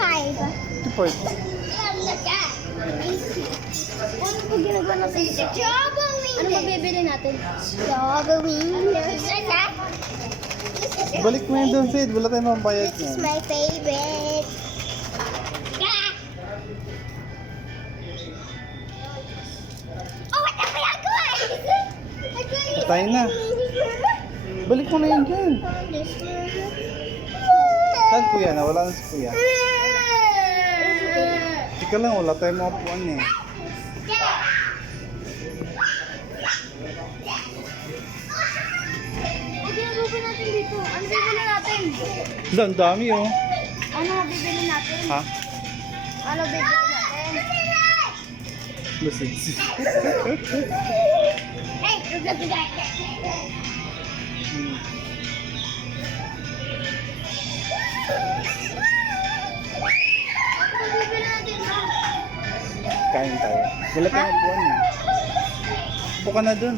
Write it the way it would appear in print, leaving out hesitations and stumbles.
5. 240. Ano po ginagawa natin? Strawberry. Ano ba bibili natin? Strawberry. Balik mo yun doon, Sid. Wala tayong mambayad This is niyan. my favorite. Oh, what the fuck? Tayo na. Balik mo na yun dyan. Saan kuya na? Wala na si kuya. Tika lang, wala tayong mga puwan eh. Ginagawa natin dito. Ano bibili natin? Ang dami oh. Ano bibili natin? Ha? Ano bibili natin? Lusig. Hey, look at that. Ano bibili natin? Kain tayo. Wala tayong puwan eh. Upo ka na dun.